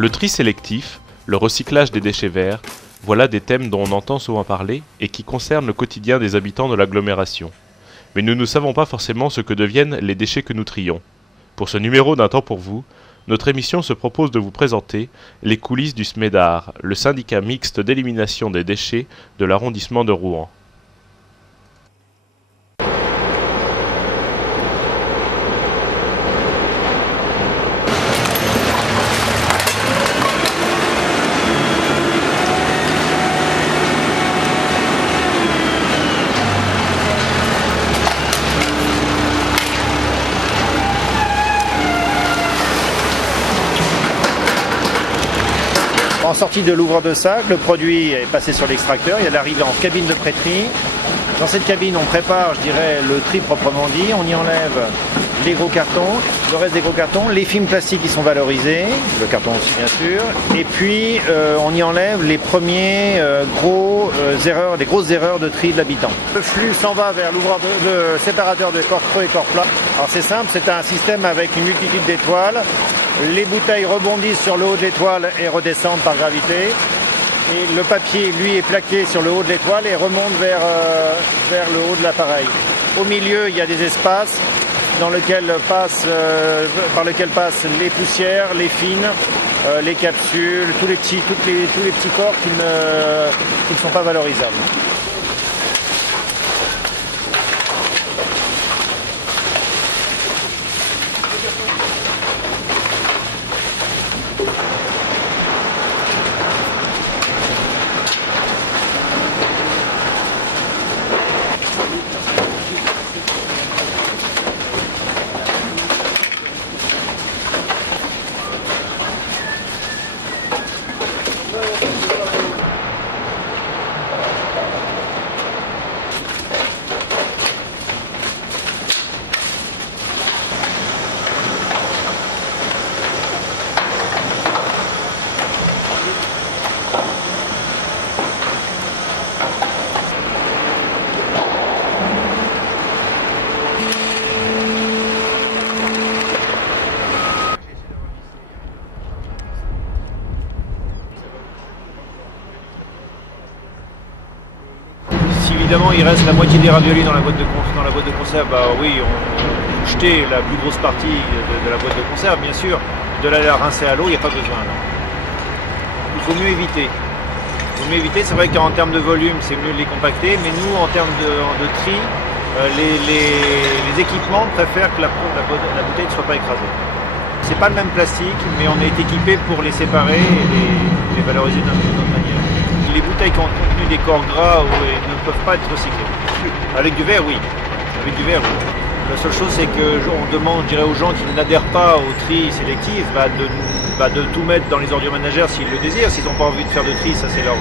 Le tri sélectif, le recyclage des déchets verts, voilà des thèmes dont on entend souvent parler et qui concernent le quotidien des habitants de l'agglomération. Mais nous ne savons pas forcément ce que deviennent les déchets que nous trions. Pour ce numéro d'Un temps pour vous, notre émission se propose de vous présenter les coulisses du SMEDAR, le syndicat mixte d'élimination des déchets de l'arrondissement de Rouen. En sortie de l'ouvreur de sac, le produit est passé sur l'extracteur, il est arrivé en cabine de pré-tri. Dans cette cabine, on prépare, je dirais, le tri proprement dit. On y enlève les gros cartons, le reste des gros cartons, les films plastiques qui sont valorisés, le carton aussi bien sûr, et puis on y enlève les premiers erreurs, les grosses erreurs de tri de l'habitant. Le flux s'en va vers l'ouvreur de séparateur de corps creux et corps plat. Alors c'est simple, c'est un système avec une multitude d'étoiles. Les bouteilles rebondissent sur le haut de l'étoile et redescendent par gravité. Et le papier, lui, est plaqué sur le haut de l'étoile et remonte vers le haut de l'appareil. Au milieu, il y a des espaces par lesquels passent les poussières, les fines, les capsules, tous les petits corps qui ne sont pas valorisables. Évidemment, il reste la moitié des raviolis dans la boîte de conserve. Bah oui, on jetait la plus grosse partie de la boîte de conserve, bien sûr. De la rincer à l'eau, il n'y a pas besoin. Il faut mieux éviter. C'est vrai qu'en termes de volume, c'est mieux de les compacter, mais nous, en termes de tri, les équipements préfèrent que la bouteille ne soit pas écrasée. C'est pas le même plastique, mais on est équipé pour les séparer et les valoriser d'une autre manière. Les bouteilles qui ont contenu des corps gras ne peuvent pas être recyclées. Avec du verre, oui. La seule chose, c'est qu'on demande, je dirais, aux gens qui n'adhèrent pas au tri sélectif de tout mettre dans les ordures ménagères s'ils le désirent. S'ils n'ont pas envie de faire de tri, ça c'est leur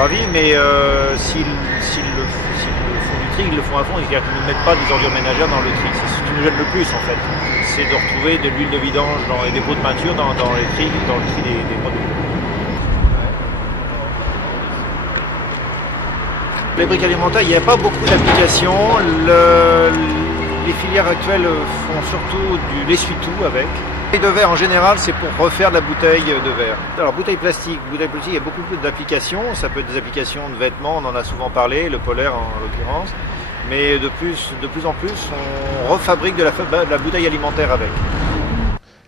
avis. Mais s'ils le font du tri, ils le font à fond. C'est-à-dire qu'ils ne mettent pas des ordures ménagères dans le tri. C'est ce qui nous gêne le plus, en fait. C'est de retrouver de l'huile de vidange dans les dépôts de peinture dans le tri des produits. Les briques alimentaires, il n'y a pas beaucoup d'applications. Les filières actuelles font surtout de l'essuie-tout avec. Les de verre en général, c'est pour refaire de la bouteille de verre. Alors bouteille plastique, il y a beaucoup d'applications. Ça peut être des applications de vêtements, on en a souvent parlé, le polaire en l'occurrence. Mais de plus en plus, on refabrique de la bouteille alimentaire avec.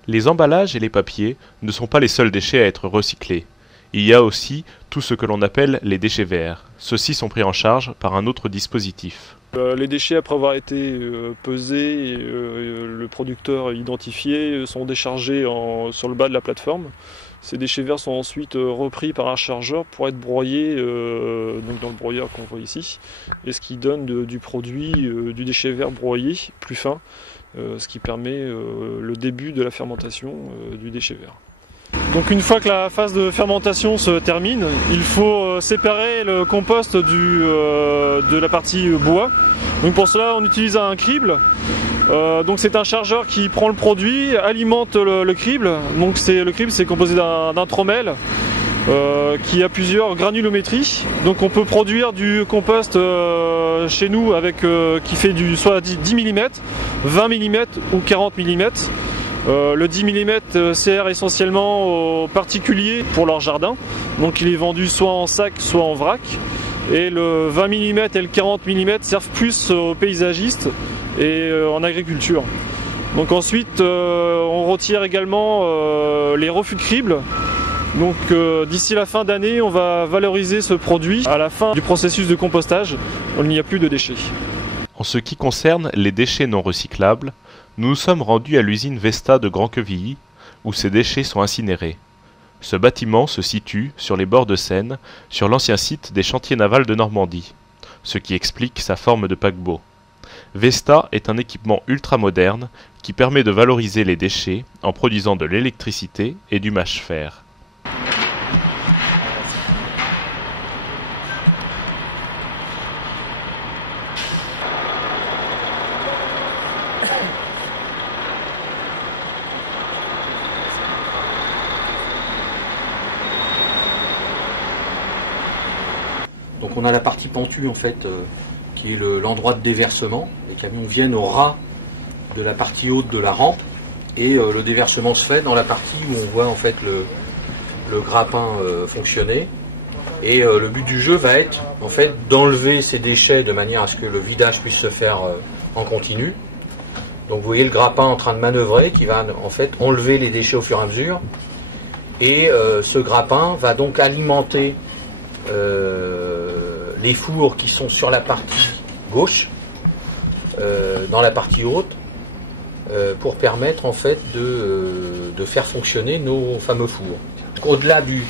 Les emballages et les papiers ne sont pas les seuls déchets à être recyclés. Il y a aussi tout ce que l'on appelle les déchets verts. Ceux-ci sont pris en charge par un autre dispositif. Les déchets, après avoir été pesés et le producteur identifié, sont déchargés sur le bas de la plateforme. Ces déchets verts sont ensuite repris par un chargeur pour être broyés donc dans le broyeur qu'on voit ici, et ce qui donne du produit, du déchet vert broyé plus fin, ce qui permet le début de la fermentation du déchet vert. Donc une fois que la phase de fermentation se termine, il faut séparer le compost de la partie bois. Donc pour cela, on utilise un crible. Donc c'est un chargeur qui prend le produit, alimente le crible. Donc le crible, c'est composé d'un trommel qui a plusieurs granulométries. Donc on peut produire du compost chez nous qui fait soit 10 mm, 20 mm ou 40 mm. Le 10 mm sert essentiellement aux particuliers pour leur jardin, donc il est vendu soit en sac soit en vrac. Et le 20 mm et le 40 mm servent plus aux paysagistes et en agriculture. Donc ensuite on retire également les refus de crible. Donc d'ici la fin d'année, on va valoriser ce produit. À la fin du processus de compostage, il n'y a plus de déchets. En ce qui concerne les déchets non recyclables, nous nous sommes rendus à l'usine Vesta de Grand-Quevilly, où ces déchets sont incinérés. Ce bâtiment se situe sur les bords de Seine, sur l'ancien site des chantiers navals de Normandie, ce qui explique sa forme de paquebot. Vesta est un équipement ultramoderne qui permet de valoriser les déchets en produisant de l'électricité et du mâche-fer. Donc on a la partie pentue en fait qui est l'endroit de déversement. Les camions viennent au ras de la partie haute de la rampe et le déversement se fait dans la partie où on voit en fait le grappin fonctionner. Et le but du jeu va être en fait d'enlever ces déchets de manière à ce que le vidage puisse se faire en continu. Donc vous voyez le grappin en train de manœuvrer qui va en fait enlever les déchets au fur et à mesure. Et ce grappin va donc alimenter les fours qui sont sur la partie gauche, dans la partie haute, pour permettre en fait de faire fonctionner nos fameux fours. Au-delà du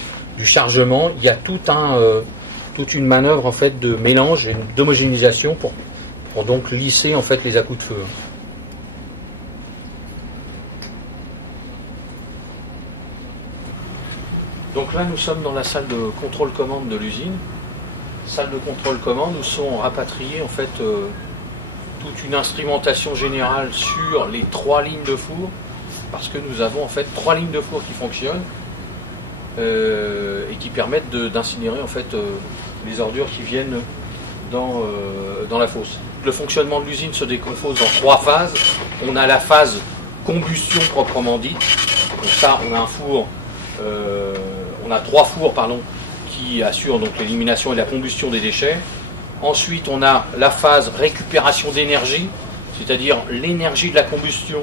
chargement, il y a toute une manœuvre en fait de mélange et d'homogénéisation pour donc lisser en fait les à-coups de feu. Donc là nous sommes dans la salle de contrôle-commande de l'usine. Salle de contrôle-commande où sont rapatriées en fait toute une instrumentation générale sur les 3 lignes de four, parce que nous avons en fait 3 lignes de four qui fonctionnent et qui permettent d'incinérer en fait les ordures qui viennent dans la fosse. Le fonctionnement de l'usine se décompose en 3 phases. On a la phase combustion proprement dite. Donc ça, on a un four, on a 3 fours pardon, qui assurent donc l'élimination et la combustion des déchets. Ensuite, on a la phase récupération d'énergie, c'est-à-dire l'énergie de la combustion.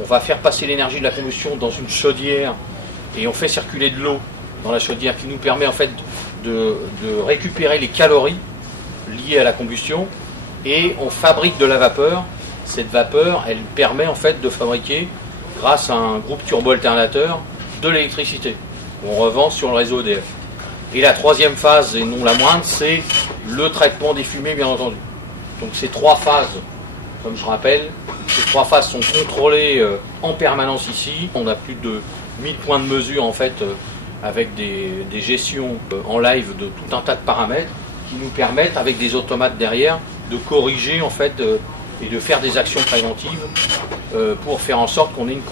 On va faire passer l'énergie de la combustion dans une chaudière et on fait circuler de l'eau dans la chaudière qui nous permet en fait de récupérer les calories liées à la combustion et on fabrique de la vapeur. Cette vapeur, elle permet en fait de fabriquer, grâce à un groupe turbo-alternateur, de l'électricité qu'on revend sur le réseau EDF. Et la 3e phase, et non la moindre, c'est le traitement des fumées, bien entendu. Donc ces 3 phases, comme je rappelle, ces 3 phases sont contrôlées en permanence ici. On a plus de 1000 points de mesure en fait, avec des gestions en live de tout un tas de paramètres qui nous permettent, avec des automates derrière, de corriger en fait et de faire des actions préventives pour faire en sorte qu'on ait une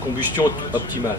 combustion optimale.